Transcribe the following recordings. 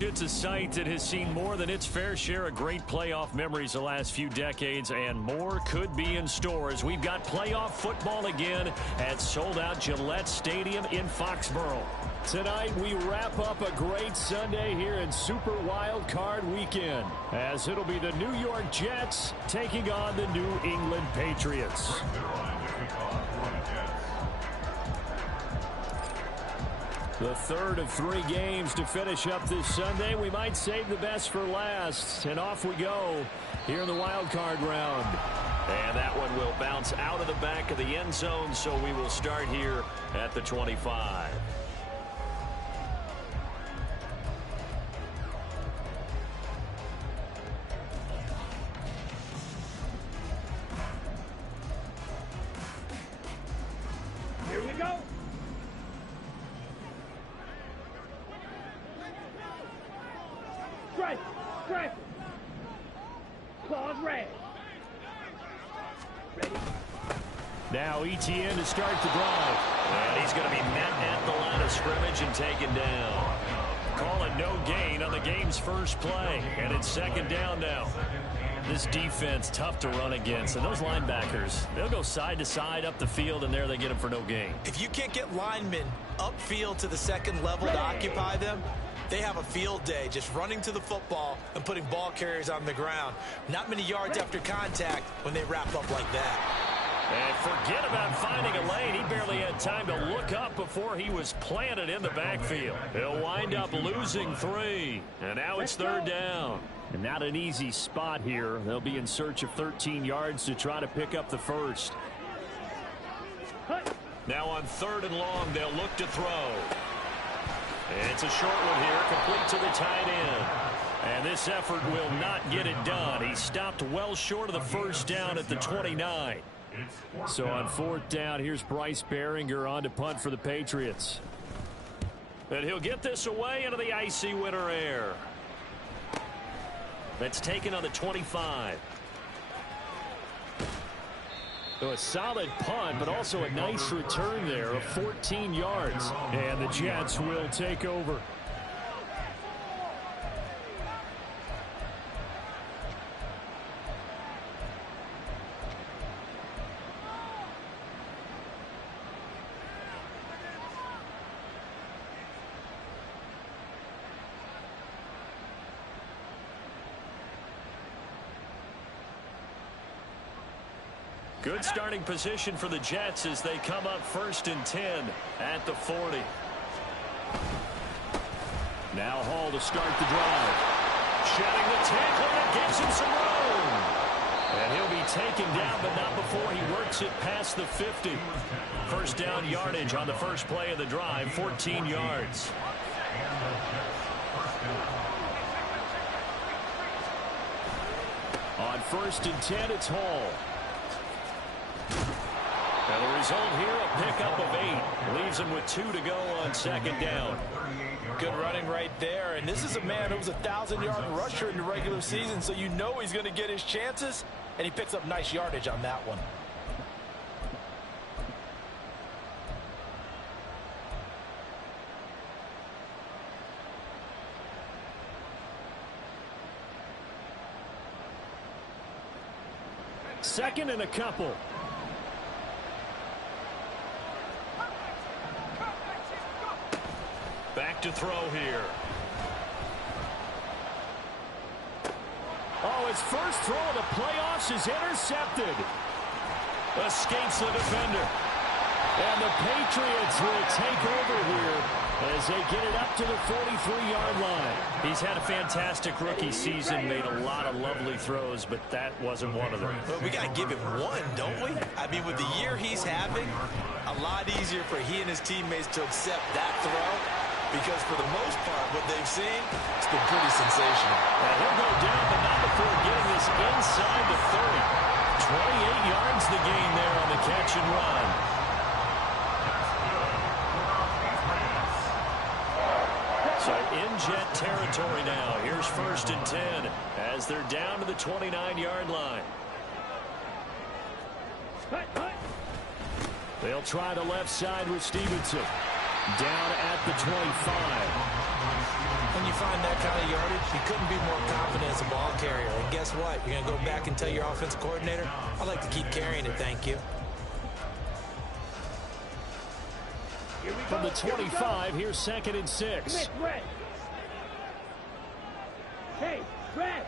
It's a site that has seen more than its fair share of great playoff memories the last few decades, and more could be in store as we've got playoff football again at sold-out Gillette Stadium in Foxborough. Tonight, we wrap up a great Sunday here in Super Wildcard Weekend, as it'll be the New York Jets taking on the New England Patriots. The third of 3 games to finish up this Sunday. We might save the best for last. And off we go here in the wild card round. And that one will bounce out of the back of the end zone, so we will start here at the 25. Here we go. Strike. Claws red. Ready. Now ETN to start the drive. And he's going to be met at the line of scrimmage and taken down. Call it no gain on the game's first play. And it's second down now. This defense tough to run against. And those linebackers, they'll go side to side up the field, and there they get them for no gain. If you can't get linemen upfield to the second level to occupy them, they have a field day just running to the football and putting ball carriers on the ground. Not many yards after contact when they wrap up like that. And forget about finding a lane. He barely had time to look up before he was planted in the backfield. He'll wind up losing 3. And now it's third down. And not an easy spot here. They'll be in search of 13 yards to try to pick up the first. Now on 3rd and long, they'll look to throw. It's a short one here, complete to the tight end. And this effort will not get it done. He stopped well short of the first down at the 29. So on 4th down, here's Bryce Behringer on to punt for the Patriots. And he'll get this away into the icy winter air. That's taken on the 25. So a solid punt, but also a nice return there of 14 yards. And the Jets will take over. Good starting position for the Jets as they come up 1st and 10 at the 40. Now Hall to start the drive. Shedding the tackle, and gives him some room. And he'll be taken down, but not before he works it past the 50. First down yardage on the first play of the drive, 14 yards. On 1st and 10, it's Hall. And the result here, a pickup of 8. Leaves him with 2 to go on 2nd down. Good running right there. And this is a man who was a 1,000-yard rusher in the regular season, so you know he's going to get his chances. And he picks up nice yardage on that one. Second and a couple. Back to throw here. Oh, his first throw of the playoffs is intercepted. Escapes the defender. And the Patriots will take over here as they get it up to the 43-yard line. He's had a fantastic rookie season, made a lot of lovely throws, but that wasn't one of them. Well, we got to give him one, don't we? I mean, with the year he's having, a lot easier for he and his teammates to accept that throw, because for the most part, what they've seen, it's been pretty sensational. And he'll go down, but not before getting this inside the 30. 28 yards the gain there on the catch and run. So in Jet territory now. Here's 1st and 10 as they're down to the 29-yard line. They'll try the left side with Stevenson. Down at the 25. When you find that kind of yardage, you couldn't be more confident as a ball carrier. And guess what? You're going to go back and tell your offensive coordinator, I'd like to keep carrying it, thank you. From the 25, here's 2nd and 6. Red. Hey, red.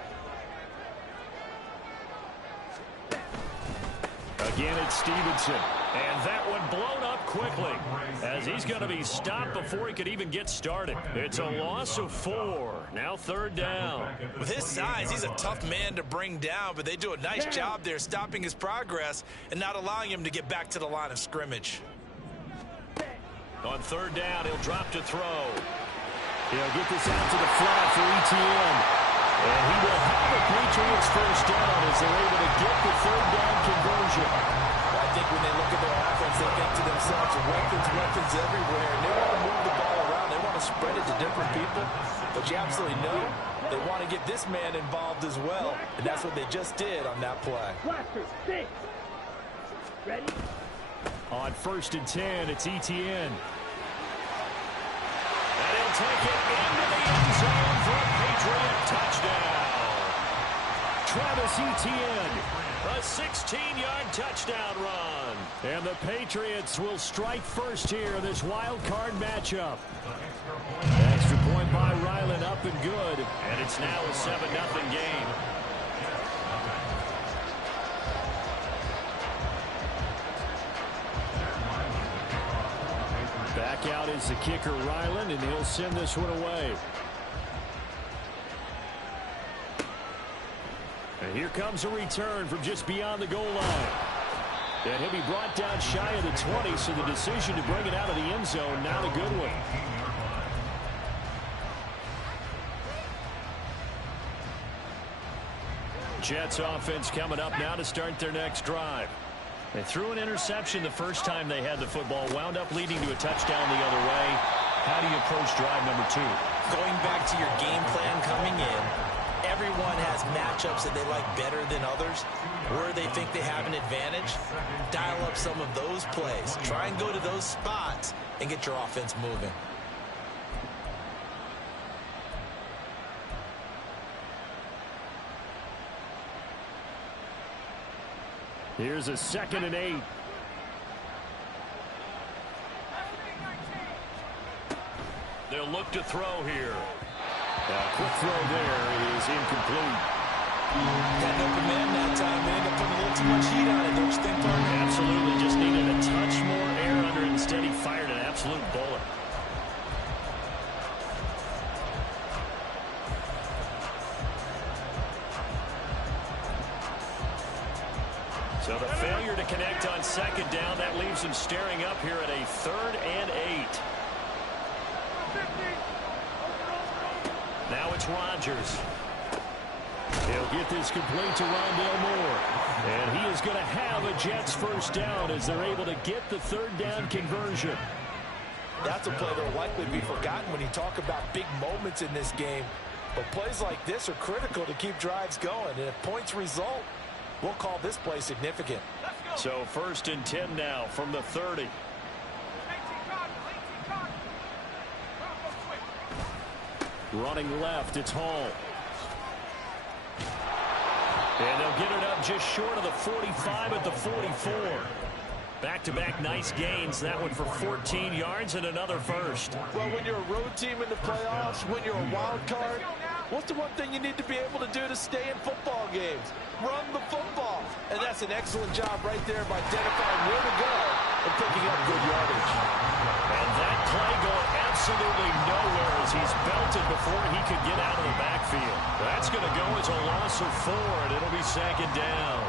Again, it's Stevenson. And that one blown up quickly as he's going to be stopped before he could even get started. It's a loss of 4. Now 3rd down. With his size, he's a tough man to bring down, but they do a nice job there stopping his progress and not allowing him to get back to the line of scrimmage. On 3rd down, he'll drop to throw. He'll get this out to the flat for ETN. And he will have the Patriots first down as they're able to get the 3rd down conversion. I think when they look at their offense, they think to themselves, weapons everywhere. And they want to move the ball around. They want to spread it to different people. But you absolutely know they want to get this man involved as well. And that's what they just did on that play. Blaster, 6. Ready? On 1st and 10, it's ETN. And he'll take it into the end zone for a Patriot touchdown. Travis Etienne, a 16-yard touchdown run. And the Patriots will strike first here in this wild card matchup. Extra point by Ryland, up and good. And it's now a 7-0 game. Back out is the kicker, Ryland, and he'll send this one away. And here comes a return from just beyond the goal line. And he'll be brought down shy of the 20, so the decision to bring it out of the end zone, not a good one. Jets offense coming up now to start their next drive. They threw an interception the first time they had the football, wound up leading to a touchdown the other way. How do you approach drive number 2? Going back to your game plan coming in, everyone has matchups that they like better than others. Where they think they have an advantage, dial up some of those plays. Try and go to those spots and get your offense moving. Here's a 2nd and 8. They'll look to throw here. A quick throw there. It is incomplete. Got an open man that time. They ended up putting a little too much heat on it, don't you think, Tony? Absolutely. Just needed a touch more air under it. Instead, he fired an absolute bullet. So the failure to connect on 2nd down, that leaves him staring up here at a 3rd and 8. Now it's Rodgers. He'll get this complete to Rondale Moore. And he is going to have a Jets first down as they're able to get the 3rd down conversion. That's a play that will likely be forgotten when you talk about big moments in this game. But plays like this are critical to keep drives going. And if points result, we'll call this play significant. So 1st and 10 now from the 30. Running left, it's Hall. And they'll get it up just short of the 45 at the 44. Back-to-back nice gains. That one for 14 yards and another first. Well, when you're a road team in the playoffs, when you're a wild card, what's the one thing you need to be able to do to stay in football games? Run the football. And that's an excellent job right there by identifying where to go and picking up good yardage. And that play going absolutely nowhere as he's belted before he could get out of the backfield. That's going to go as a loss of 4, and it'll be 2nd down.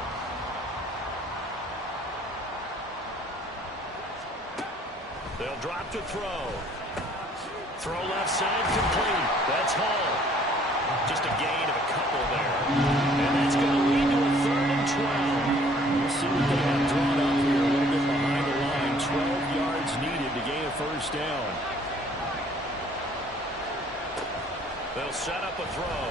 They'll drop to throw. Throw left side complete. That's Hall. Just a gain of a couple there. And that's going to lead to a 3rd and 12. We'll see what they have drawn up here a little bit behind the line. 12 yards needed to gain a first down. They'll set up a throw.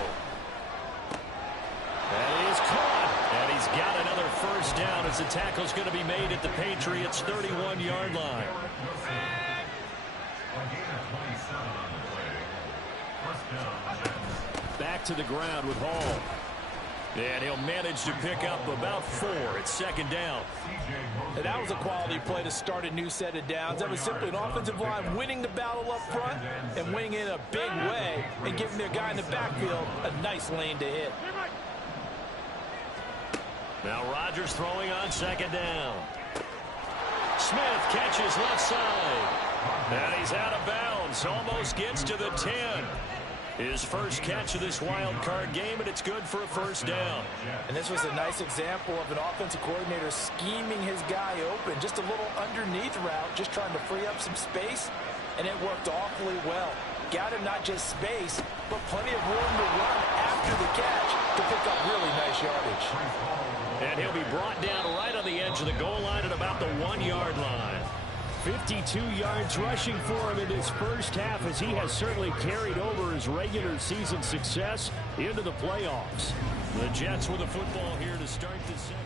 And he is caught. And he's got another first down as the tackle's going to be made at the Patriots' 31-yard line. Back to the ground with Hall. And he'll manage to pick up about 4. It's second down. And that was a quality play to start a new set of downs. That was simply an offensive line winning the battle up front and winning in a big way and giving their guy in the backfield a nice lane to hit. Now Rodgers throwing on second down. Smith catches left side. And he's out of bounds. Almost gets to the 10. His first catch of this wild card game, and it's good for a first down. And this was a nice example of an offensive coordinator scheming his guy open. Just a little underneath route, just trying to free up some space, and it worked awfully well. Got him not just space, but plenty of room to run after the catch to pick up really nice yardage. And he'll be brought down right on the edge of the goal line at about the 1-yard line. 52 yards rushing for him in his first half, as he has certainly carried over his regular season success into the playoffs. The Jets with the football here to start the second.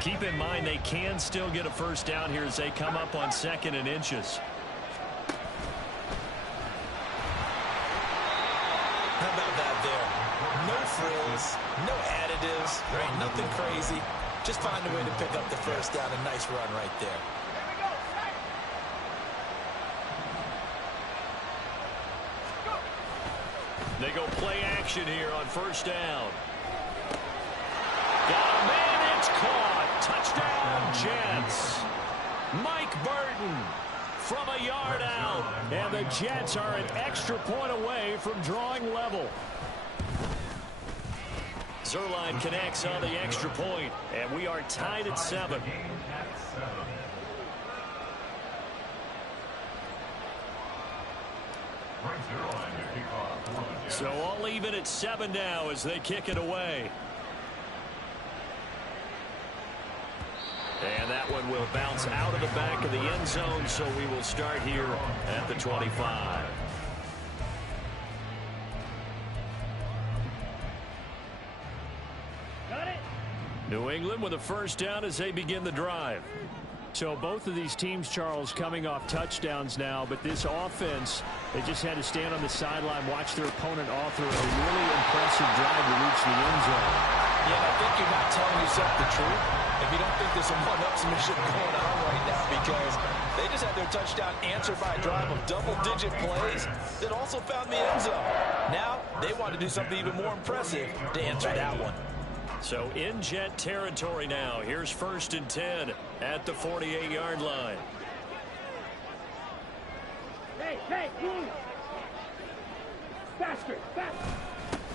Keep in mind they can still get a first down here as they come up on 2nd and inches. How about that there? No frills, no additives, right? Nothing crazy. Just find a way to pick up the first down. A nice run right there. They go play action here on first down. Got a man, it's caught. Touchdown, Jets. Mike Burton from a yard out. And the Jets are an extra point away from drawing level. Zerline connects on the extra point, and we are tied at 7. So all even at 7 now as they kick it away. And that one will bounce out of the back of the end zone, so we will start here at the 25. Got it. New England with a first down as they begin the drive. So both of these teams, Charles, coming off touchdowns now, but this offense, they just had to stand on the sideline, watch their opponent author a really impressive drive to reach the end zone. Yeah, I think you're not telling yourself the truth if you don't think there's some one-upsmanship going on right now, because they just had their touchdown answered by a drive of double-digit plays that also found the end zone. Now they want to do something even more impressive to answer that one. So in Jet territory now. Here's 1st and 10 at the 48-yard line. Hey, move. Faster, faster.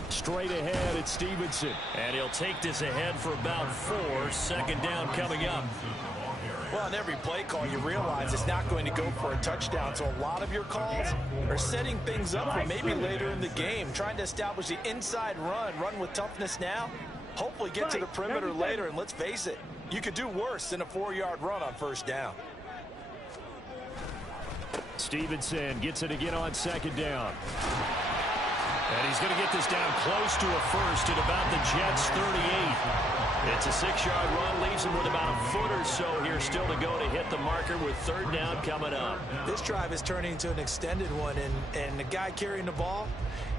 Straight ahead, it's Stevenson. And he'll take this ahead for about 4. 2nd down coming up. Well, on every play call, you realize it's not going to go for a touchdown. So a lot of your calls are setting things up for maybe later in the game, trying to establish the inside run with toughness now. Hopefully get to the perimeter later, and let's face it, you could do worse than a 4-yard run on 1st down. Stevenson gets it again on 2nd down. And he's going to get this down close to a first at about the Jets' 38. It's a 6-yard run, leaves him with about a foot or so here still to go to hit the marker with 3rd down coming up. This drive is turning into an extended one, and the guy carrying the ball,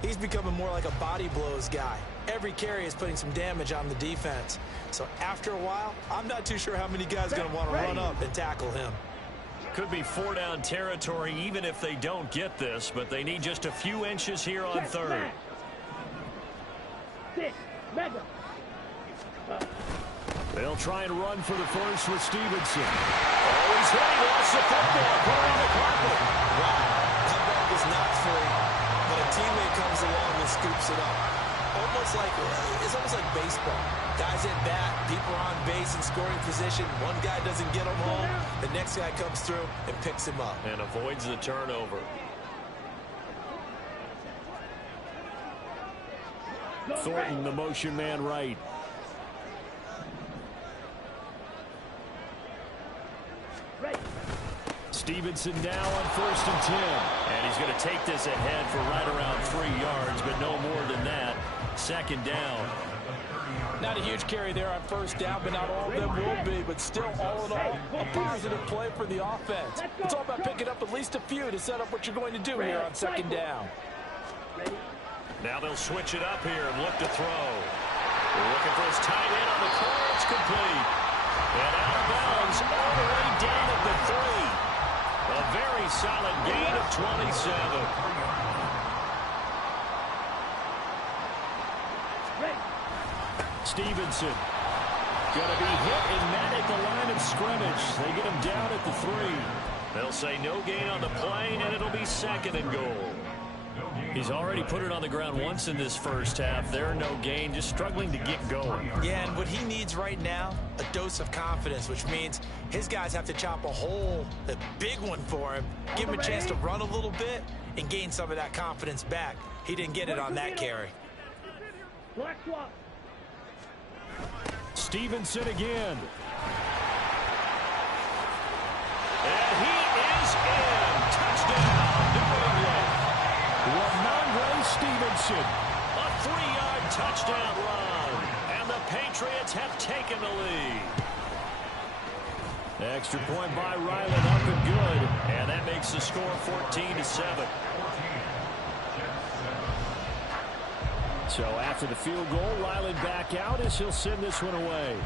he's becoming more like a body blows guy. Every carry is putting some damage on the defense. So after a while, I'm not too sure how many guys are going to want to run up and tackle him. Could be 4-down territory even if they don't get this, but they need just a few inches here on 3rd. They'll try and run for the first with Stevenson. Oh, he's hit. He lost the football. Put it on the carpet. Wow. That ball was not free, but a teammate comes along and scoops it up. It's almost like baseball. Guys at bat, people are on base in scoring position. One guy doesn't get him home. The next guy comes through and picks him up. And avoids the turnover. Thornton, the motion man right. Stevenson now on 1st and 10. And he's going to take this ahead for right around 3 yards, but no more than that. 2nd down. Not a huge carry there on 1st down, but not all of them will be. But still, all in all, a positive play for the offense. It's all about picking up at least a few to set up what you're going to do here on 2nd down. Now they'll switch it up here and look to throw. They're looking for his tight end on the corner. It's complete. And out of bounds all the way down at the 3. A very solid gain of 27. Stevenson going to be hit and met at the line of scrimmage. They get him down at the 3. They'll say no gain on the play, and it'll be 2nd and goal. He's already put it on the ground once in this first half. There, no gain, just struggling to get going. Yeah, and what he needs right now, a dose of confidence, which means his guys have to chop a hole, a big one for him, give him a chance to run a little bit and gain some of that confidence back. He didn't get it on that carry. Stevenson again. And he is in. Touchdown, New England. Ramondre Stevenson. A 3-yard touchdown run. And the Patriots have taken the lead. Extra point by Ryland, up and good. And that makes the score 14-7. So after the field goal, Ryland back out as he'll send this one away.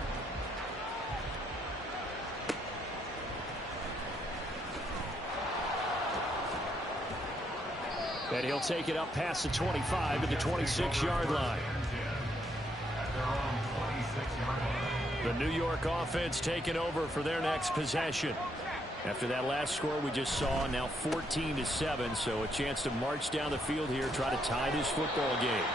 And he'll take it up past the 25 to the 26-yard line. The New York offense taking over for their next possession. After that last score we just saw, now 14-7, so a chance to march down the field here, try to tie this football game.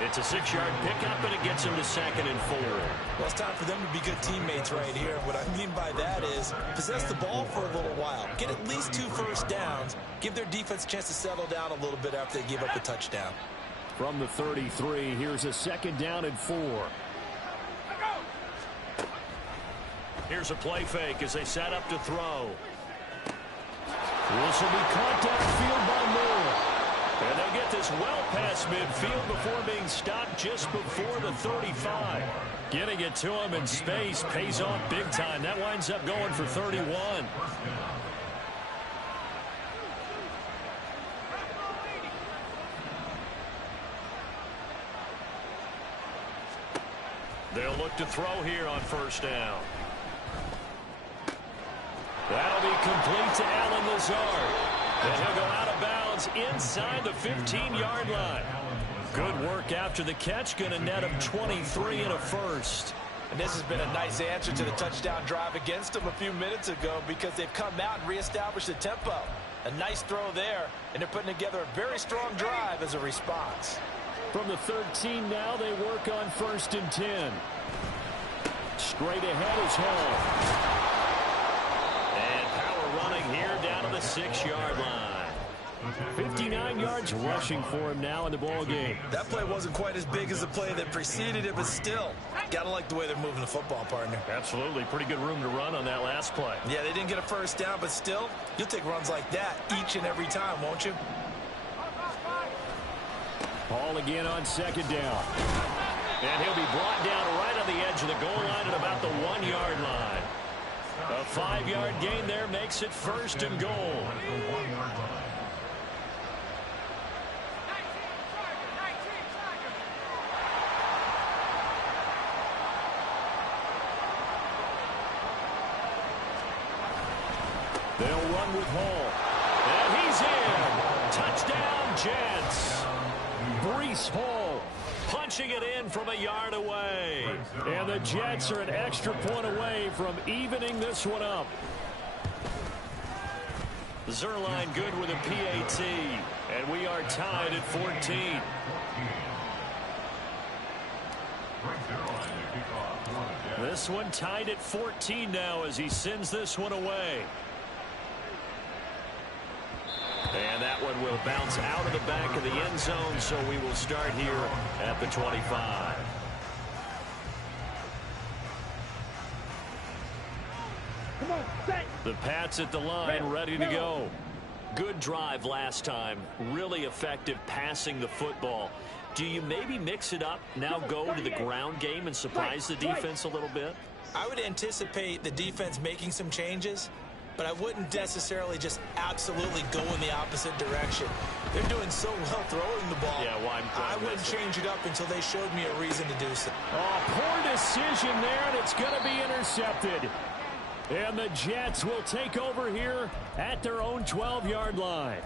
It's a 6-yard pickup, and it gets him to 2nd and 4. Well, it's time for them to be good teammates right here. What I mean by that is possess the ball for a little while. Get at least 2 first downs. Give their defense a chance to settle down a little bit after they give up a touchdown. From the 33, here's a 2nd down and 4. Here's a play fake as they set up to throw. This will be caught downfield by Moore. And they'll get this well past midfield before being stopped just before the 35. Getting it to him in space pays off big time. That winds up going for 31. They'll look to throw here on 1st down. That'll be complete to Allen Lazard. And he'll go out of bounds inside the 15-yard line. Good work after the catch. Going to net him 23 and a first. And this has been a nice answer to the touchdown drive against them a few minutes ago because they've come out and reestablished the tempo. A nice throw there, and they're putting together a very strong drive as a response. From the 13 now, they work on 1st and 10. Straight ahead is Hall. And power running here down to the 6-yard line. 59 yards rushing for him now in the ball game. That play wasn't quite as big as the play that preceded it, but still, gotta like the way they're moving the football, partner. Absolutely. Pretty good room to run on that last play. Yeah, they didn't get a first down, but still, you'll take runs like that each and every time, won't you? Hall again on 2nd down. And he'll be brought down right on the edge of the goal line at about the 1-yard line. A 5-yard gain there makes it 1st and goal. They'll run with Hall. And he's in. Touchdown, Jets. Breece Hall punching it in from a yard away. And the Jets are an extra point away from evening this one up. Zerline good with a PAT. And we are tied at 14. This one tied at 14 now as he sends this one away. And that one will bounce out of the back of the end zone, so we will start here at the 25. The Pats at the line, ready to go. Good drive last time. Really effective passing the football. Do you maybe mix it up, now go to the ground game and surprise the defense a little bit? I would anticipate the defense making some changes, but I wouldn't necessarily just absolutely go in the opposite direction. They're doing so well throwing the ball. Yeah, well, I wouldn't change it up until they showed me a reason to do so. Oh, poor decision there, and it's going to be intercepted. And the Jets will take over here at their own 12-yard line.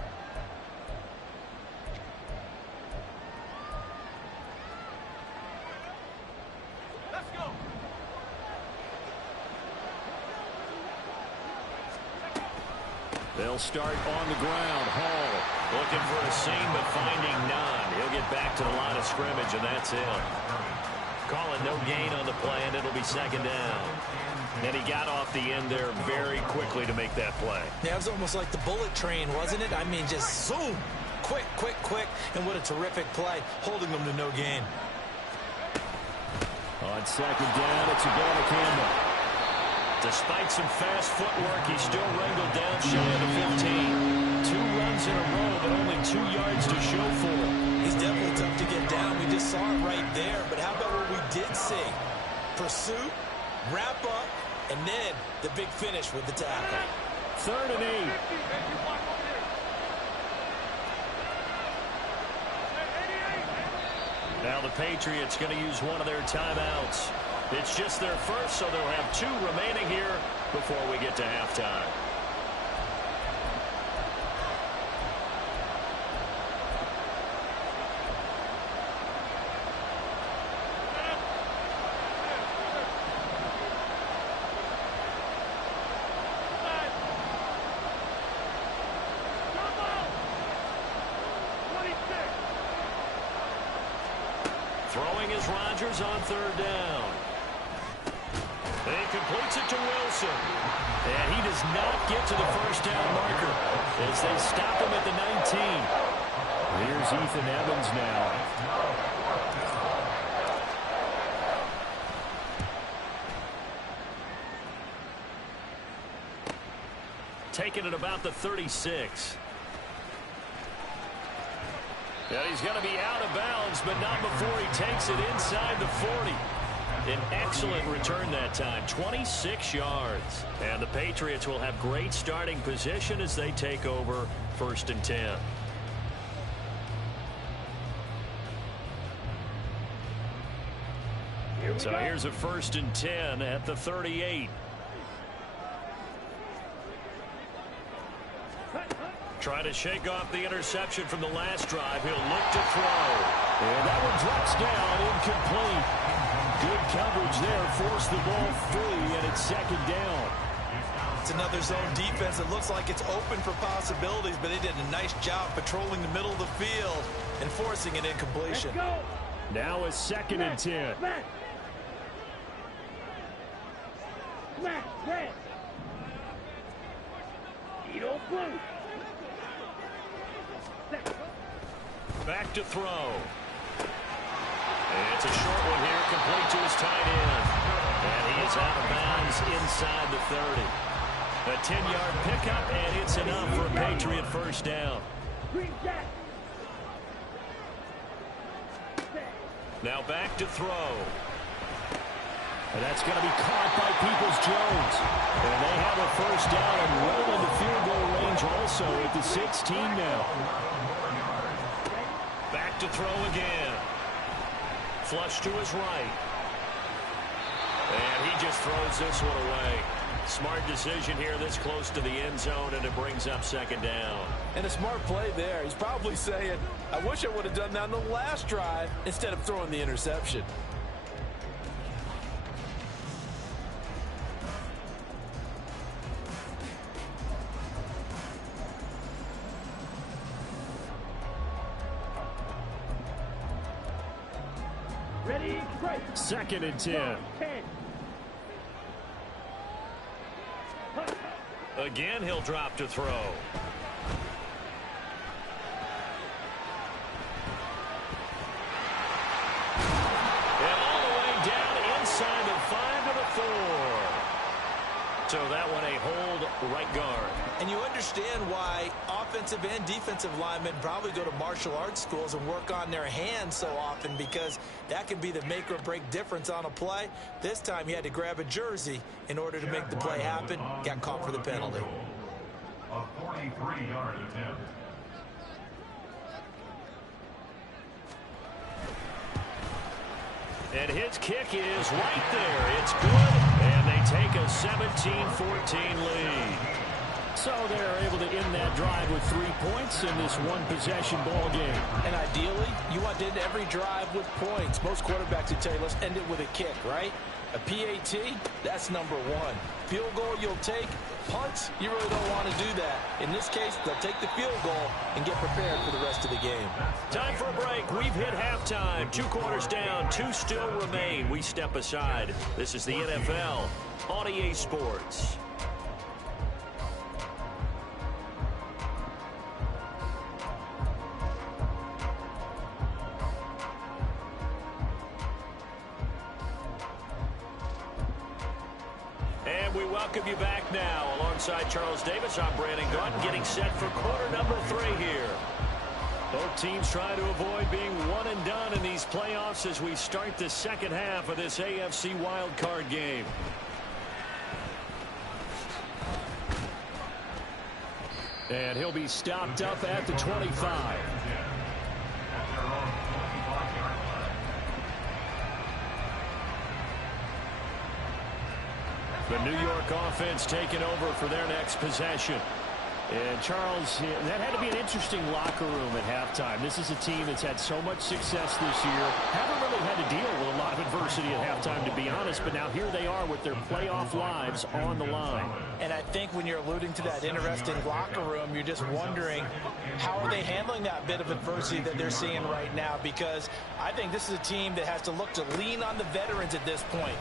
Let's go. They'll start on the ground. Hall looking for a seam, but finding none. He'll get back to the line of scrimmage, and that's it. Calling no gain on the play, and it'll be second down. And he got off the end there very quickly to make that play. Yeah, it was almost like the bullet train, wasn't it? I mean, just zoom. Quick, quick, quick. And what a terrific play, holding them to no gain. On second down, it's a ball to Campbell. Despite some fast footwork, he's still wrangled down shy of the 15. 2 runs in a row, but only 2 yards to show for him. He's definitely tough to get down. We just saw it right there. But how about what we did see? Pursuit, wrap up, and then the big finish with the tackle. 3rd and 8. Now the Patriots going to use one of their timeouts. It's just their first, so they'll have 2 remaining here before we get to halftime. Throwing is Rodgers on 3rd down. And he completes it to Wilson. And he does not get to the first down marker as they stop him at the 19. Here's Ethan Evans now. Taking it about the 36. And he's going to be out of bounds, but not before he takes it inside the 40. An excellent return that time, 26 yards. And the Patriots will have great starting position as they take over 1st and 10. So here's a 1st and 10 at the 38. Trying to shake off the interception from the last drive. He'll look to throw. And that one drops down, incomplete. Good coverage there, forced the ball free, and it's 2nd down. It's another zone defense. It looks like it's open for possibilities, but they did a nice job patrolling the middle of the field and forcing an incompletion. Now a 2nd and 10. Smash, red. Edo blue. Back to throw. And it's a short one here, complete to his tight end. And he is out of bounds inside the 30. A 10-yard pickup, and it's enough for a Patriot first down. Now back to throw. And that's going to be caught by Peoples-Jones. And they have a first down and well into field goal range also at the 16 now. Back to throw again. Flush to his right. And he just throws this one away. Smart decision here this close to the end zone, and it brings up 2nd down. And a smart play there. He's probably saying, I wish I would have done that on the last drive instead of throwing the interception. Ready, break. 2nd and 10. 10. Again, he'll drop to throw. And all the way down inside the 5 to the 4. So that one a hold right understand why offensive and defensive linemen probably go to martial arts schools and work on their hands so often, because that can be the make or break difference on a play. This time he had to grab a jersey in order to make the play happen. Got caught for the penalty. A 43-yard attempt. And his kick is right there. It's good, and they take a 17-14 lead. So they're able to end that drive with 3 points in this one-possession ball game. And ideally, you want to end every drive with points. Most quarterbacks would tell you, let's end it with a kick, right? A PAT, that's number one. Field goal you'll take. Punts, you really don't want to do that. In this case, they'll take the field goal and get prepared for the rest of the game. Time for a break. We've hit halftime. 2 quarters down, 2 still remain. We step aside. This is the NFL on EA Sports. And we welcome you back now. Alongside Charles Davis, I'm Brandon Gunn, getting set for quarter number 3 here. Both teams try to avoid being one and done in these playoffs as we start the second half of this AFC Wildcard game. And he'll be stopped up at the 25. The New York offense taking over for their next possession. And Charles, that had to be an interesting locker room at halftime. This is a team that's had so much success this year. Haven't really had to deal with a lot of adversity at halftime, to be honest. But now here they are with their playoff lives on the line. And I think when you're alluding to that interesting locker room, you're just wondering, how are they handling that bit of adversity that they're seeing right now? Because I think this is a team that has to look to lean on the veterans at this point.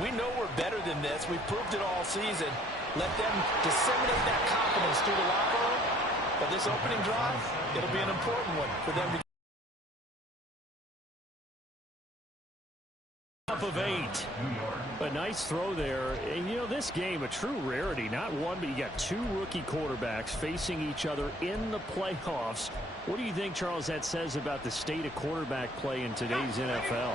We know we're better than this. We've proved it all season. Let them disseminate that confidence through the locker room. But this opening drive, it'll be an important one for them to Up of 8. A nice throw there. And, you know, this game, a true rarity. Not one, but you got 2 rookie quarterbacks facing each other in the playoffs. What do you think, Charles, that says about the state of quarterback play in today's NFL?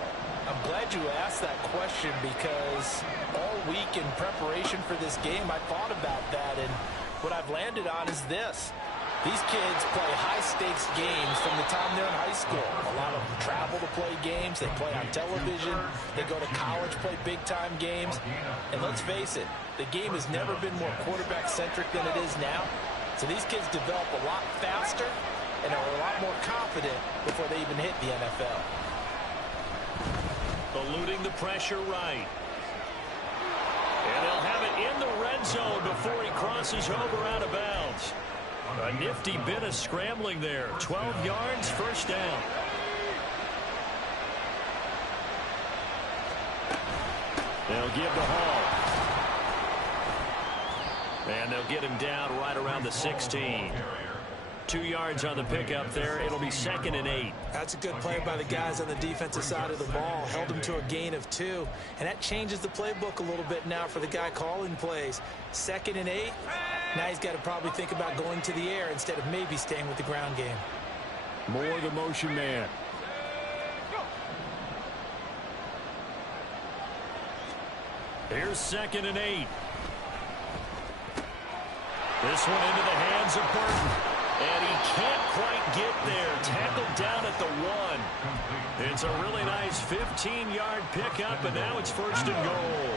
I'm glad you asked that question, because all week in preparation for this game, I thought about that, and what I've landed on is this. These kids play high-stakes games from the time they're in high school. A lot of them travel to play games. They play on television. They go to college, play big-time games. And let's face it, the game has never been more quarterback-centric than it is now. So these kids develop a lot faster and are a lot more confident before they even hit the NFL. Eluding the pressure right. And they'll have it in the red zone before he crosses over out of bounds. A nifty bit of scrambling there. 12 yards, first down. They'll give the Hall. And they'll get him down right around the 16. 2 yards on the pickup there. It'll be 2nd and 8. That's a good play by the guys on the defensive side of the ball. Held him to a gain of 2. And that changes the playbook a little bit now for the guy calling plays. 2nd and 8. Now he's got to probably think about going to the air instead of maybe staying with the ground game. More the motion man. Here's 2nd and 8. This one into the hands of Burton. And he can't quite get there. Tackled down at the 1. It's a really nice 15-yard pickup, and now it's 1st and goal.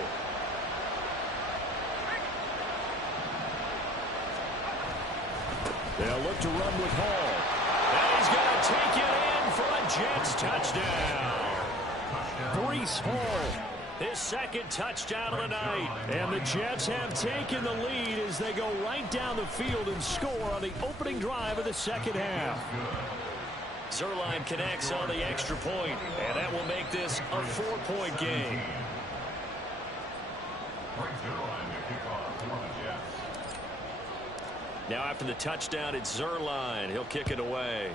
They'll look to run with Hall. And he's going to take it in for a Jets touchdown. Breece Hall, his 2nd touchdown of the night. And the Jets have taken the lead as they go right down the field and score on the opening drive of the second half. Zerline connects on the extra point, and that will make this a 4-point game. Now after the touchdown, it's Zerline. He'll kick it away.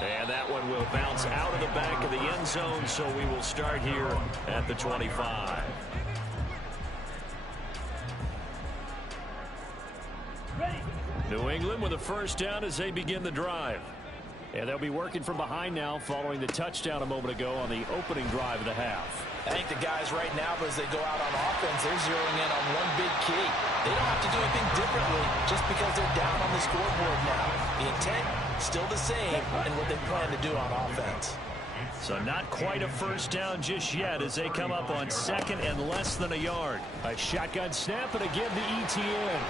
And that one will bounce out of the back of the end zone, so we will start here at the 25. New England with a first down as they begin the drive. And they'll be working from behind now following the touchdown a moment ago on the opening drive of the half. I think the guys right now, as they go out on offense, they're zeroing in on one big key. They don't have to do anything differently just because they're down on the scoreboard now. The intent, still the same, and what they plan to do on offense. So not quite a first down just yet as they come up on second and less than a yard. A shotgun snap and again the ETN.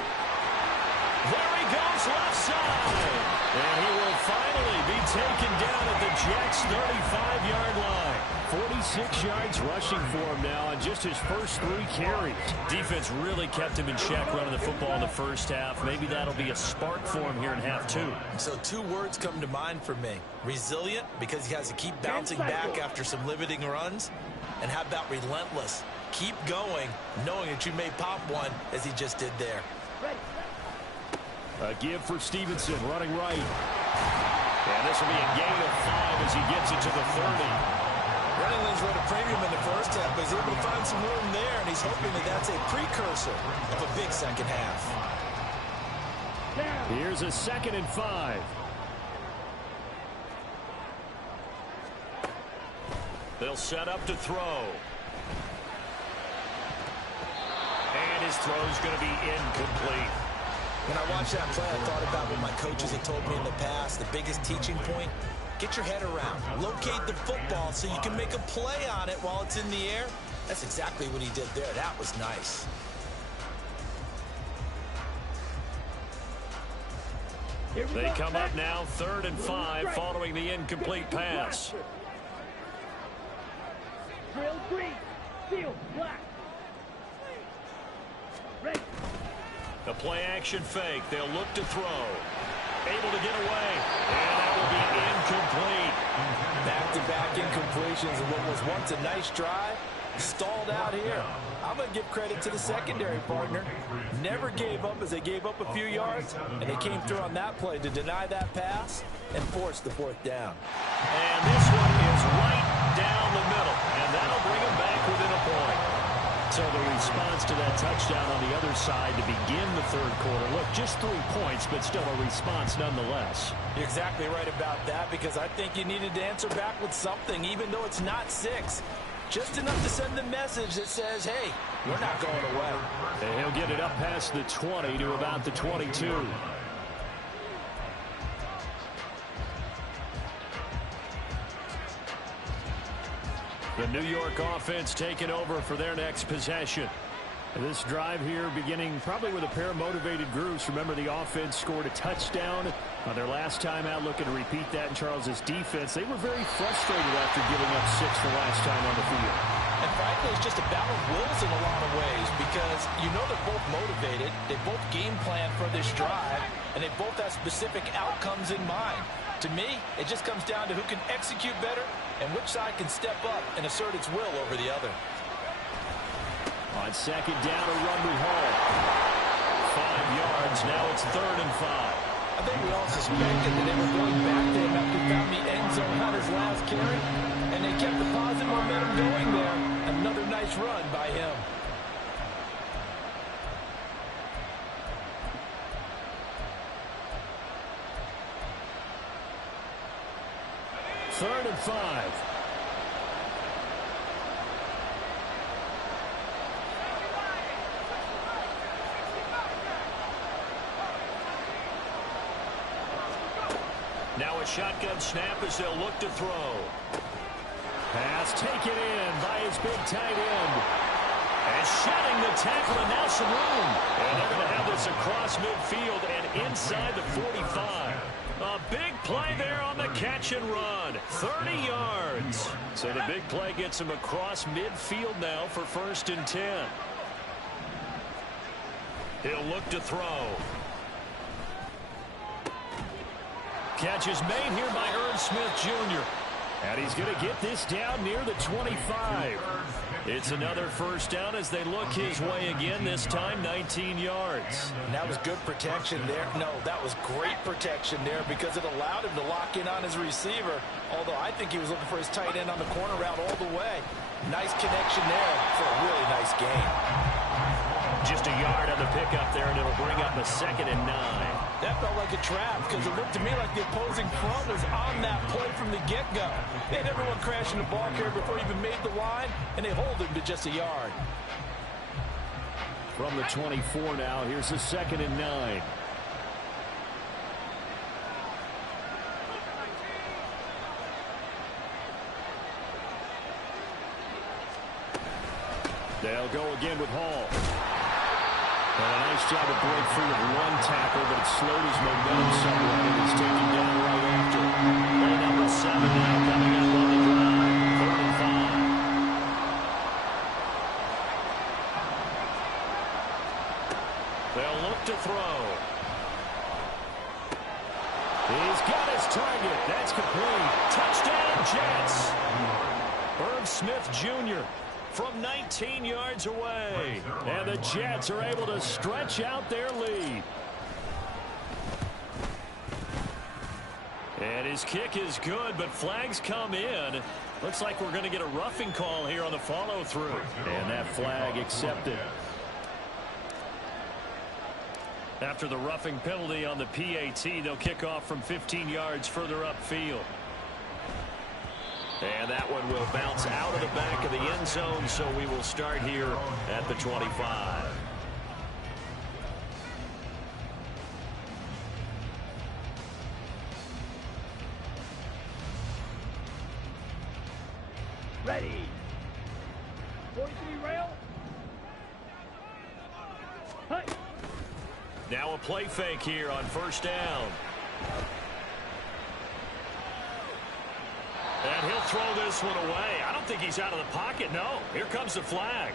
There he goes left side. And he will finally be taken down at the Jets' 35-yard line. 46 yards rushing for him now on just his first 3 carries. Defense really kept him in check running the football in the first half. Maybe that'll be a spark for him here in half 2. So 2 words come to mind for me. Resilient, because he has to keep bouncing back after some limiting runs. And how about relentless? Keep going, knowing that you may pop one as he just did there. A give for Stevenson, running right. And this will be a gain of 5 as he gets it to the 30. Reynolds wrote a premium in the first half, but he's able to find some room there, and he's hoping that that's a precursor of a big second half. Here's a 2nd and 5. They'll set up to throw. And his throw's going to be incomplete. When I watched that play, I thought about what my coaches had told me in the past. The biggest teaching point, get your head around. Locate the football so you can make a play on it while it's in the air. That's exactly what he did there. That was nice. They come up now 3rd and 5 following the incomplete pass. Drill green, field black. Ready. The play action fake. They'll look to throw. Able to get away. And that will be incomplete. Back-to-back incompletions of what was once a nice drive. Stalled out here. I'm going to give credit to the secondary partner. Never gave up as they gave up a few yards. And they came through on that play to deny that pass and force the 4th down. And this one is right down the middle. And that'll bring them back within a point. So the response to that touchdown on the other side to begin the 3rd quarter. Look, just 3 points, but still a response nonetheless. You're exactly right about that, because I think you needed to answer back with something, even though it's not 6. Just enough to send the message that says, hey, we're not going away. And he'll get it up past the 20 to about the 22. The New York offense taking over for their next possession. This drive here beginning probably with a pair of motivated groups. Remember, the offense scored a touchdown on their last time out, looking to repeat that in Charles's defense. They were very frustrated after giving up 6 the last time on the field. And frankly, it's just a battle of wills in a lot of ways, because you know they're both motivated. They both game plan for this drive, and they both have specific outcomes in mind. To me, it just comes down to who can execute better and which side can step up and assert its will over the other. On 2nd down, a run we haul. 5 yards. Now it's 3rd and 5. I think we all suspected that they were going back to him after he found the end zone on his last carry, and they kept the positive momentum going there. Another nice run by him. Third and 5. Now a shotgun snap as they'll look to throw. Pass taken in by his big tight end. And shedding the tackle, and now some room. And they're going to have this across midfield and inside the 45. A big play there on the catch and run. 30 yards. So the big play gets him across midfield now for 1st and 10. He'll look to throw. Catch is made here by Irv Smith Jr. And he's going to get this down near the 25. It's another first down as they look his way again, this time 19 yards. And that was good protection there. No, that was great protection there because it allowed him to lock in on his receiver, although I think he was looking for his tight end on the corner route all the way. Nice connection there for a really nice gain. Just a yard on the pickup there, and it'll bring up a 2nd and 9. That felt like a trap because it looked to me like the opposing front was on that play from the get-go. They had everyone crashing the ball carrier before he even made the line, and they hold him to just a yard. From the 24 now, here's the 2nd and 9. They'll go again with Hall. And a nice job to break free of one tackle, but it slowed his momentum somewhat, and it's taken down right after. And number 7 now coming up on the drive. 3rd and 5. They'll look to throw. He's got his target. That's complete. Touchdown, Jets. Irv Smith Jr. from 19 yards away. And the Jets are able to stretch out their lead. And his kick is good, but flags come in. Looks like we're going to get a roughing call here on the follow-through. And that flag accepted. After the roughing penalty on the PAT, they'll kick off from 15 yards further upfield. And that one will bounce out of the back of the end zone, so we will start here at the 25. Ready. 43 rail. Hey. Now a play fake here on 1st down. And he'll throw this one away. I don't think he's out of the pocket. No, here comes the flag.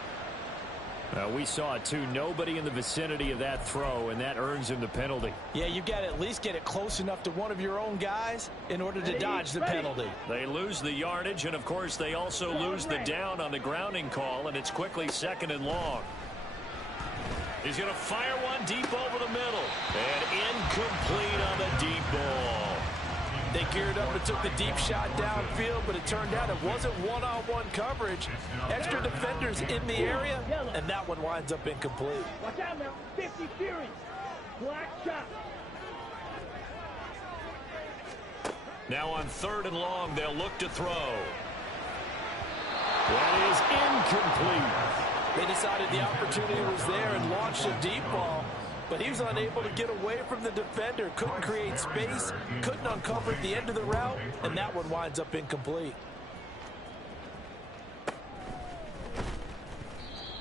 We saw it too. Nobody in the vicinity of that throw, and that earns him the penalty. Yeah, you've got to at least get it close enough to one of your own guys in order to dodge the penalty. They lose the yardage, and of course they also lose the down on the grounding call, and it's quickly 2nd and long. He's going to fire one deep over the middle. And incomplete on the deep ball. They geared up and took the deep shot downfield, but it turned out it wasn't one-on-one coverage. Extra defenders in the area, and that one winds up incomplete. Watch out now. 50 Fury. Black shot. Now on 3rd and long, they'll look to throw. That is incomplete. They decided the opportunity was there and launched a deep ball, but he was unable to get away from the defender, couldn't create space, couldn't uncover the end of the route, and that one winds up incomplete.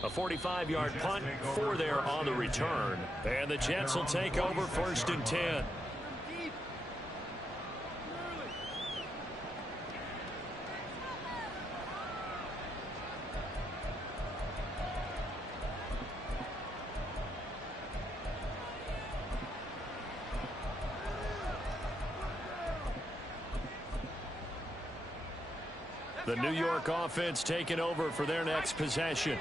A 45-yard punt for there on the return. And the Jets will take over 1st and 10. The New York offense taking over for their next possession.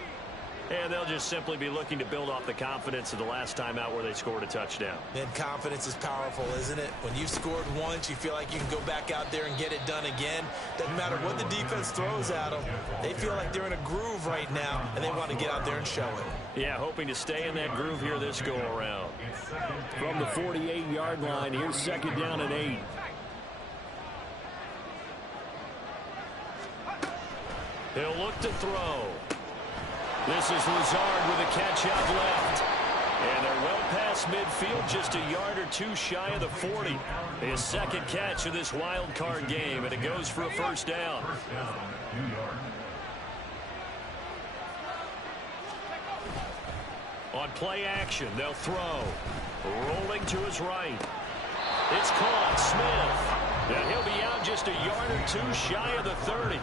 And they'll just simply be looking to build off the confidence of the last time out where they scored a touchdown. And confidence is powerful, isn't it? When you've scored once, you feel like you can go back out there and get it done again. Doesn't matter what the defense throws at them. They feel like they're in a groove right now, and they want to get out there and show it. Yeah, hoping to stay in that groove here this go-around. From the 48-yard line, here's 2nd down and 8. He'll look to throw. This is Lazard with a catch out left. And they're well past midfield, just a yard or two shy of the 40. His 2nd catch of this wild card game, and it goes for a 1st down. On play action, they'll throw. Rolling to his right. It's caught. Smith. And he'll be out just a yard or two shy of the 30.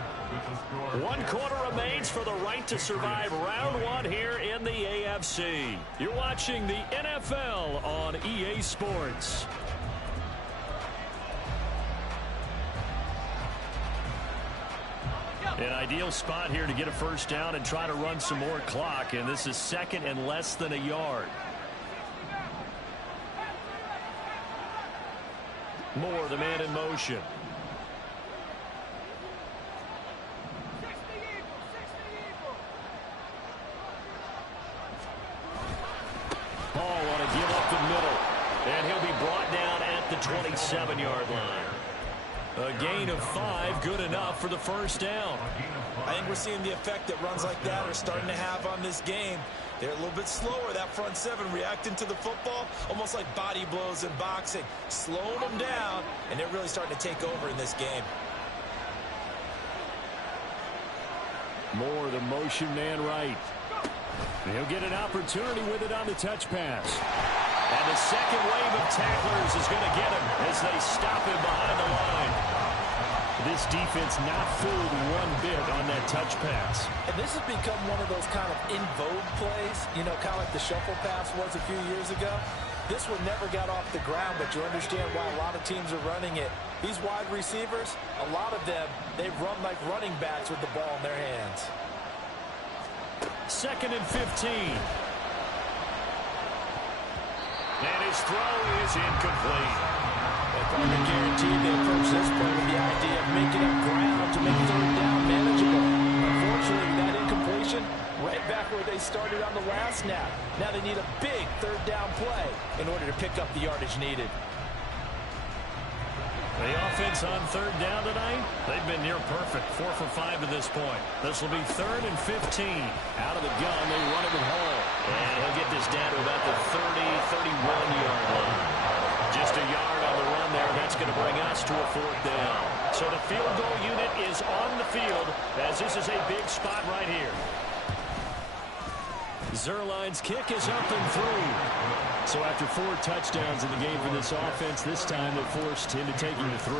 1 quarter remains for the right to survive round 1 here in the AFC. You're watching the NFL on EA Sports. An ideal spot here to get a 1st down and try to run some more clock, and this is 2nd and less than a yard. Moore, the man in motion. Hall on a give up the middle. And he'll be brought 27-yard line. A gain of 5, good enough for the first down. I think we're seeing the effect that runs like that are starting to have on this game. They're a little bit slower, that front seven, reacting to the football, almost like body blows in boxing, slowing them down, and they're really starting to take over in this game. Moore, the motion man right. He'll get an opportunity with it on the touch pass. And the second wave of tacklers is going to get him as they stop him behind the line. This defense not fooled one bit on that touch pass. And this has become one of those kind of in vogue plays, you know, kind of like the shuffle pass was a few years ago. This one never got off the ground, but you understand why a lot of teams are running it. These wide receivers, a lot of them, they run like running backs with the ball in their hands. 2nd and 15. And his throw is incomplete. They're guaranteed they approach this play with the idea of making up ground to make third down manageable. Unfortunately, that incompletion, right back where they started on the last snap. Now they need a big third down play in order to pick up the yardage needed. The offense on third down tonight, they've been near perfect. 4 for 5 to this point. This will be 3rd and 15. Out of the gun, they run it with Hall. And he'll get this down to about the 31-yard line. Just a yard on the run there. That's going to bring us to a 4th down. So the field goal unit is on the field as this is a big spot right here. Zerline's kick is up and through. So after 4 touchdowns in the game for this offense, this time they're forced into taking the 3.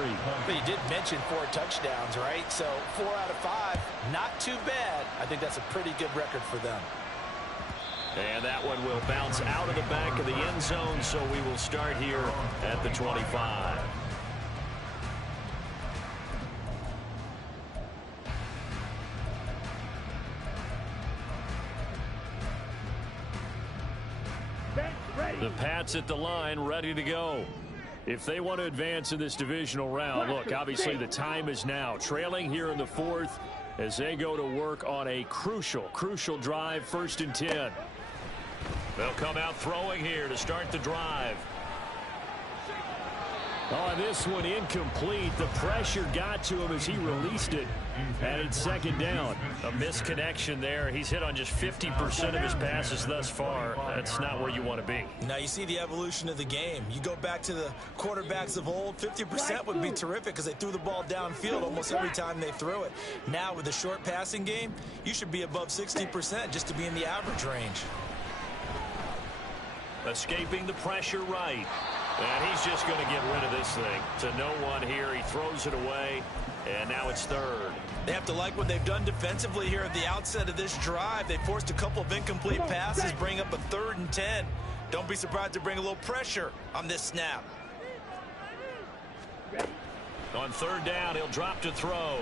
But you did mention 4 touchdowns, right? So 4 out of 5, not too bad. I think that's a pretty good record for them. And that one will bounce out of the back of the end zone, so we will start here at the 25. The Pats at the line, ready to go. If they want to advance in this divisional round, look, obviously the time is now. Trailing here in the 4th as they go to work on a crucial drive, 1st and 10. They'll come out throwing here to start the drive. Oh, this one incomplete. The pressure got to him as he released it. And it's 2nd down. A misconnection there. He's hit on just 50% of his passes thus far. That's not where you want to be. Now you see the evolution of the game. You go back to the quarterbacks of old, 50% would be terrific because they threw the ball downfield almost every time they threw it. Now with the short passing game, you should be above 60% just to be in the average range. Escaping the pressure right. And he's just going to get rid of this thing to no one here. He throws it away, and now it's 3rd. They have to like what they've done defensively here at the outset of this drive. They forced a couple of incomplete passes, bring up a 3rd and 10. Don't be surprised to bring a little pressure on this snap. On 3rd down, he'll drop to throw.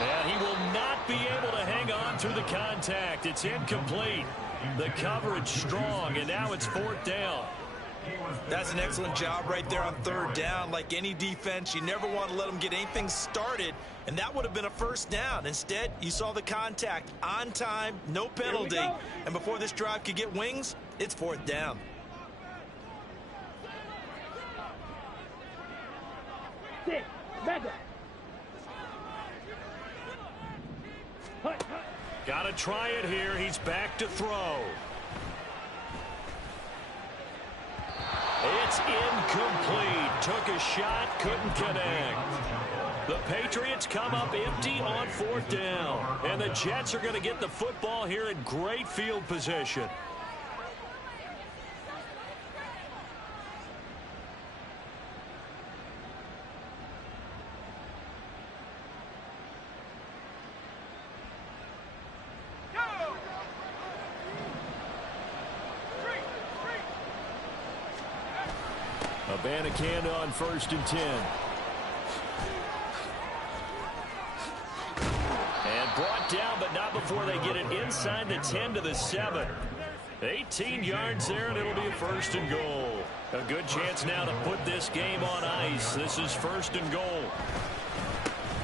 And he will not be able to hang on through the contact. It's incomplete. The coverage strong, and now it's 4th down. That's an excellent job right there on 3rd down. Like any defense, you never want to let them get anything started, and that would have been a 1st down. Instead, you saw the contact on time, no penalty, and before this drive could get wings, it's 4th down. Got to try it here. He's back to throw. It's incomplete. Took a shot, couldn't connect. The Patriots come up empty on 4th down. And the Jets are going to get the football here in great field position. Abanikanda on 1st and 10. And brought down, but not before they get it inside the 10 to the 7. 18 yards there, and it'll be a 1st and goal. A good chance now to put this game on ice. This is 1st and goal.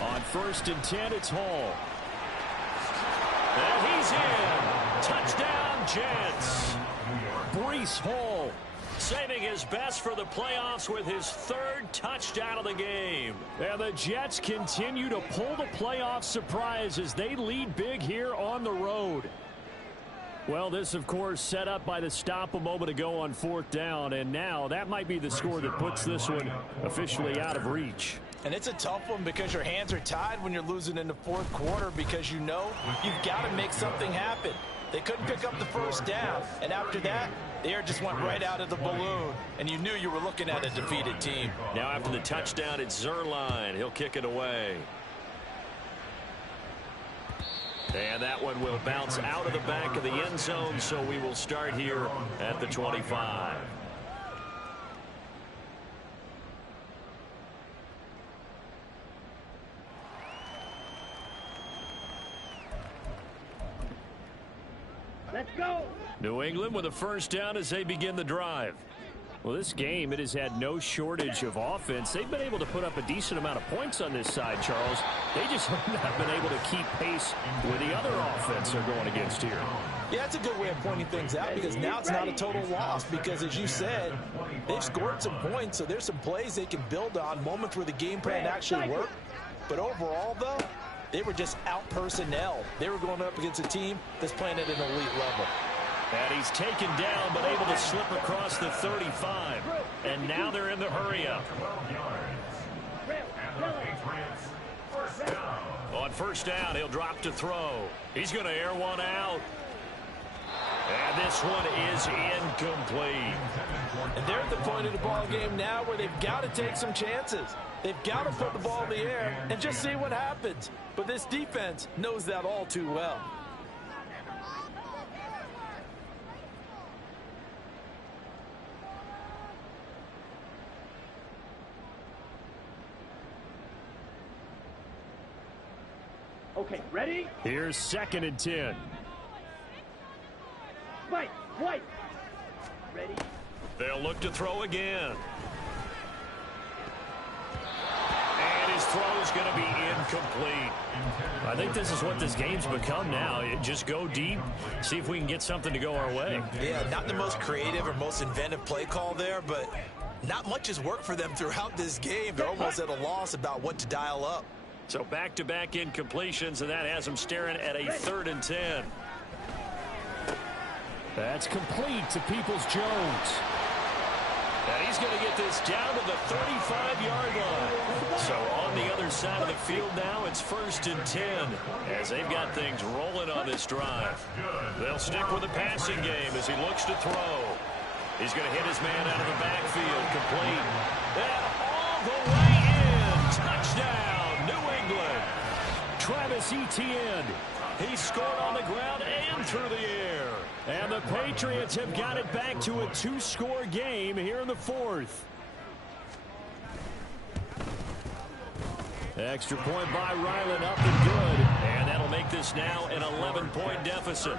On 1st and 10, it's Hall. And he's in. Touchdown, Jets. Breece Hall saving his best for the playoffs with his 3rd touchdown of the game. And the Jets continue to pull the playoff surprise as they lead big here on the road. Well, this, of course, set up by the stop a moment ago on 4th down, and now that might be the score that puts this one officially out of reach. And it's a tough one because your hands are tied when you're losing in the 4th quarter because you know you've got to make something happen. They couldn't pick up the 1st down, and after that, the air just went right out of the balloon, and you knew you were looking at a defeated team. Now after the touchdown, it's Zerline. He'll kick it away. And that one will bounce out of the back of the end zone, so we will start here at the 25. Let's go. New England with a 1st down as they begin the drive. Well, this game, it has had no shortage of offense. They've been able to put up a decent amount of points on this side, Charles. They just have not been able to keep pace with the other offense they're going against here. Yeah, that's a good way of pointing things out because now it's not a total loss because, as you said, they've scored some points, so there's some plays they can build on, moments where the game plan actually worked. But overall, though, they were just out-personnel. They were going up against a team that's playing at an elite level. And he's taken down, but able to slip across the 35. And now they're in the hurry-up. On 1st down, he'll drop to throw. He's going to air one out. And this one is incomplete. And they're at the point of the ball game now where they've got to take some chances. They've got to put the ball in the air and just see what happens. But this defense knows that all too well. Okay, ready? Here's 2nd and 10. Fight, white. Ready? They'll look to throw again. And his throw is going to be incomplete. I think this is what this game's become now. Just go deep, see if we can get something to go our way. Yeah, not the most creative or most inventive play call there, but not much has worked for them throughout this game. They're almost at a loss about what to dial up. So back-to-back incompletions, and that has them staring at a 3rd and 10. That's complete to Peoples-Jones. And he's going to get this down to the 35-yard line. So on the other side of the field now, it's 1st and 10 as they've got things rolling on this drive. They'll stick with the passing game as he looks to throw. He's going to hit his man out of the backfield, complete. And all the way in. Touchdown, New England. Travis Etienne. He scored on the ground and through the air. And the Patriots have got it back to a 2-score game here in the 4th. Extra point by Ryland, up and good. And that'll make this now an 11-point deficit.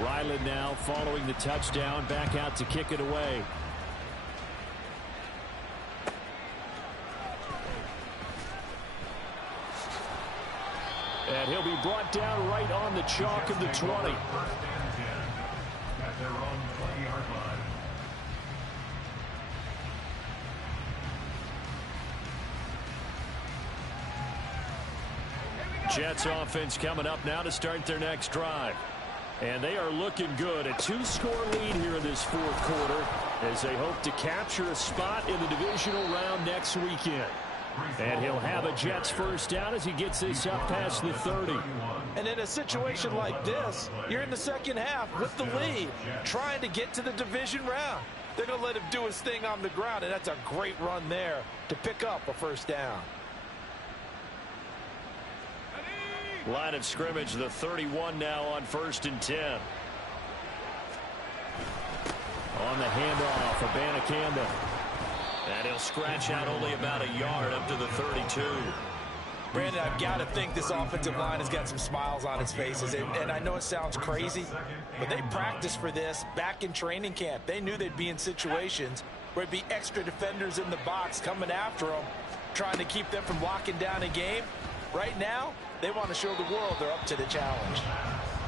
Ryland now following the touchdown, back out to kick it away. And he'll be brought down right on the chalk of the 20. Jets offense coming up now to start their next drive. And they are looking good. A 2-score lead here in this 4th quarter as they hope to capture a spot in the divisional round next weekend. And he'll have a Jets 1st down as he gets this up past the 30. And in a situation like this, you're in the 2nd half with the lead, trying to get to the division round. They're going to let him do his thing on the ground, and that's a great run there to pick up a 1st down. Line of scrimmage, the 31 now on 1st and 10. On the handoff, Abanikanda. And he'll scratch out only about a yard up to the 32. Brandon, I've got to think this offensive line has got some smiles on its faces. And I know it sounds crazy, but they practiced for this back in training camp. They knew they'd be in situations where there'd be extra defenders in the box coming after them, trying to keep them from locking down a game. Right now, they want to show the world they're up to the challenge.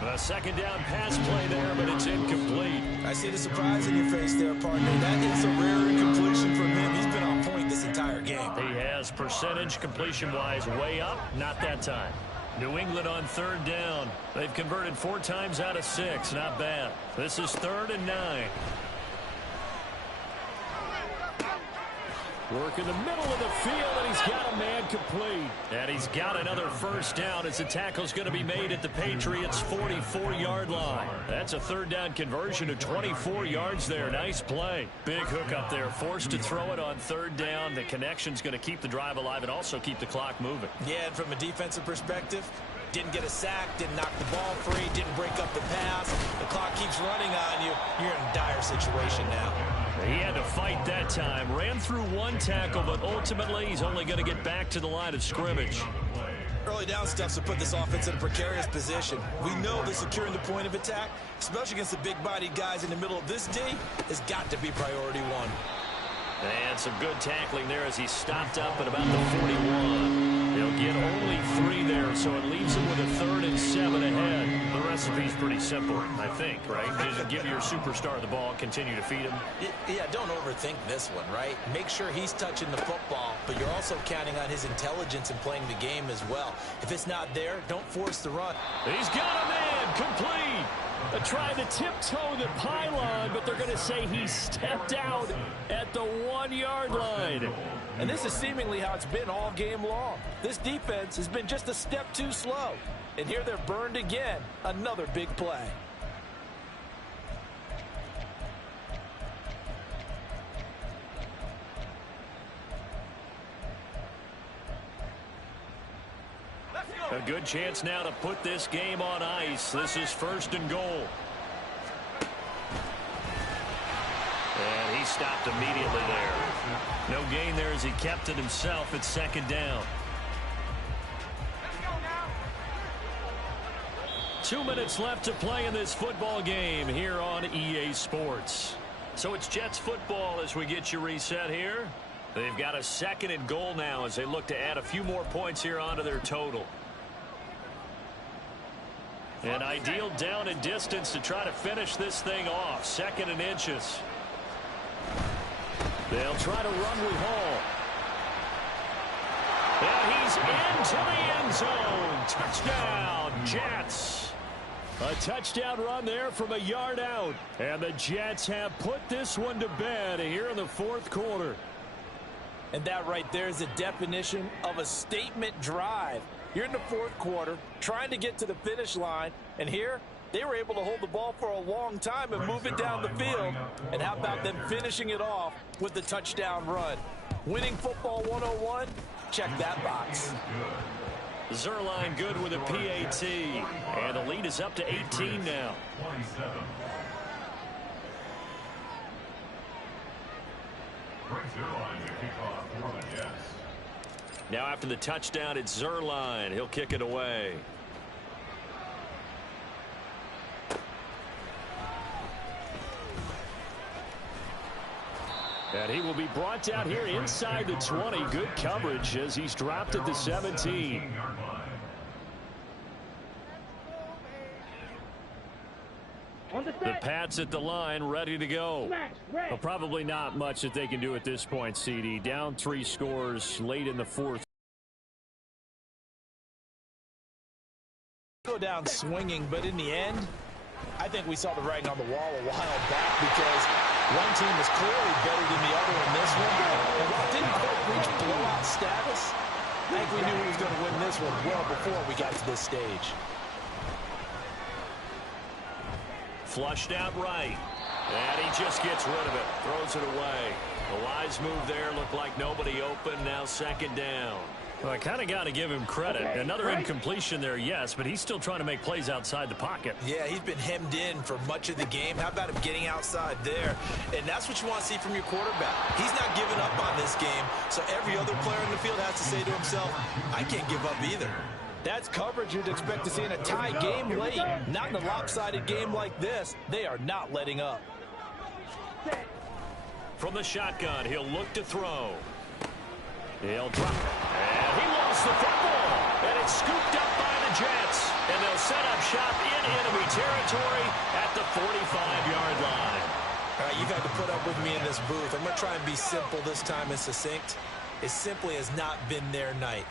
A second down pass play there, but it's incomplete. I see the surprise in your face there, partner. That is a rare incompletion from him. He's been on point this entire game. He has percentage completion-wise way up. Not that time. New England on third down. They've converted 4 times out of 6. Not bad. This is 3rd and 9. Work in the middle of the field, and he's got a man complete. And he's got another first down as the tackle's going to be made at the Patriots' 44-yard line. That's a 3rd down conversion of 24 yards there. Nice play. Big hook up there. Forced to throw it on 3rd down. The connection's going to keep the drive alive and also keep the clock moving. Yeah, and from a defensive perspective, didn't get a sack, didn't knock the ball free, didn't break up the pass. The clock keeps running on you. You're in a dire situation now. He had to fight that time. Ran through 1 tackle, but ultimately he's only going to get back to the line of scrimmage. Early down stuffs to put this offense in a precarious position. We know that securing the point of attack, especially against the big-bodied guys in the middle of this D, has got to be priority 1. And some good tackling there as he stopped up at about the 41. He'll get only 3 there, so it leaves him with a 3rd and 7 ahead. The recipe's pretty simple, I think, right? Just give your superstar the ball, continue to feed him. Yeah, don't overthink this one, right? Make sure he's touching the football, but you're also counting on his intelligence in playing the game as well. If it's not there, don't force the run. He's got a man complete. Trying to tiptoe the pylon, but they're going to say he stepped out at the 1-yard line. And this is seemingly how it's been all game long. This defense has been just a step too slow. And here they're burned again. Another big play. A good chance now to put this game on ice. This is 1st and goal. And he stopped immediately there. No gain there as he kept it himself at 2nd down. 2 minutes left to play in this football game here on EA Sports. So it's Jets football as we get you reset here. They've got a 2nd and goal now as they look to add a few more points here onto their total. An ideal down and distance to try to finish this thing off. 2nd and inches. They'll try to run with Hall. And he's into the end zone. Touchdown, Jets. A touchdown run there from a yard out. And the Jets have put this one to bed here in the 4th quarter. And that right there is the definition of a statement drive. You're in the 4th quarter, trying to get to the finish line, and here they were able to hold the ball for a long time and move it down the field. And how about them finishing it off with the touchdown run? Winning football 101? Check that box. Zerline good with a PAT, and the lead is up to 18 now. 27. Great Zerline to kick off for the Jets. Now after the touchdown, it's Zerline. He'll kick it away. And he will be brought down here inside the 20. Good coverage as he's dropped at the 17. The Pats at the line, ready to go. Well, probably not much that they can do at this point, CD. Down 3 scores late in the 4th. Go down swinging, but in the end, I think we saw the writing on the wall a while back because one team is clearly better than the other in this one. And while it didn't quite reach blowout status, I think we knew he was going to win this one well before we got to this stage. Flushed out right. And he just gets rid of it. Throws it away. The wise move there. Looked like nobody open. Now 2nd down. Well, I kind of got to give him credit. Another incompletion there, yes, but he's still trying to make plays outside the pocket. Yeah, he's been hemmed in for much of the game. How about him getting outside there? And that's what you want to see from your quarterback. He's not giving up on this game, so every other player in the field has to say to himself, I can't give up either. That's coverage you'd expect to see in a tie game late. Not in a lopsided game like this. They are not letting up. From the shotgun, he'll look to throw. He'll drop. And he lost the football. And it's scooped up by the Jets. And they'll set up shop in enemy territory at the 45-yard line. All right, you've had to put up with me in this booth. I'm going to try and be simple this time and succinct. It simply has not been their night.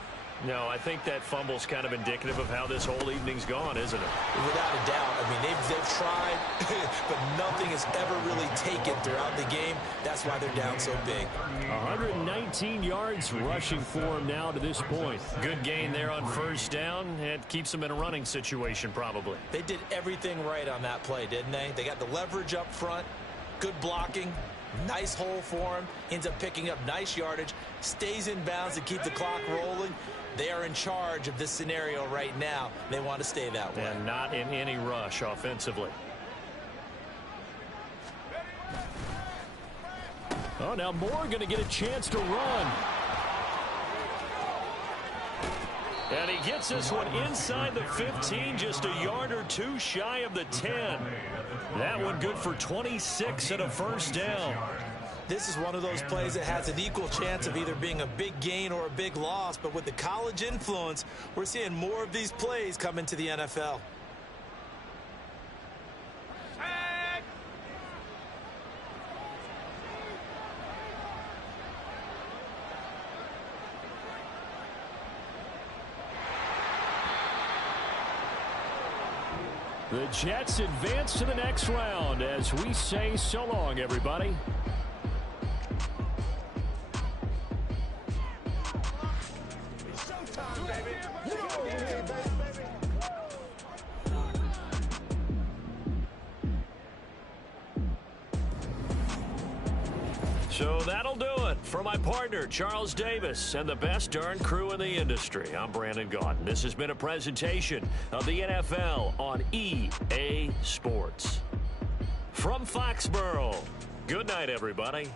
No, I think that fumble's kind of indicative of how this whole evening's gone, isn't it? Without a doubt. I mean, they've tried, but nothing has ever really taken throughout the game. That's why they're down so big. 119 yards rushing for him now to this point. Good gain there on first down. It keeps them in a running situation, probably. They did everything right on that play, didn't they? They got the leverage up front, good blocking, nice hole for him, ends up picking up nice yardage, stays in bounds to keep the clock rolling. They are in charge of this scenario right now. They want to stay that way. And not in any rush offensively. Oh, now Moore going to get a chance to run. And he gets this one inside the 15, just a yard or two shy of the 10. That one good for 26 and a first down. This is one of those plays that has an equal chance of either being a big gain or a big loss, but with the college influence, we're seeing more of these plays come into the NFL. The Jets advance to the next round as we say so long, everybody. So that'll do it for my partner, Charles Davis, and the best darn crew in the industry. I'm Brandon Gaudin. This has been a presentation of the NFL on EA Sports. From Foxborough, good night, everybody.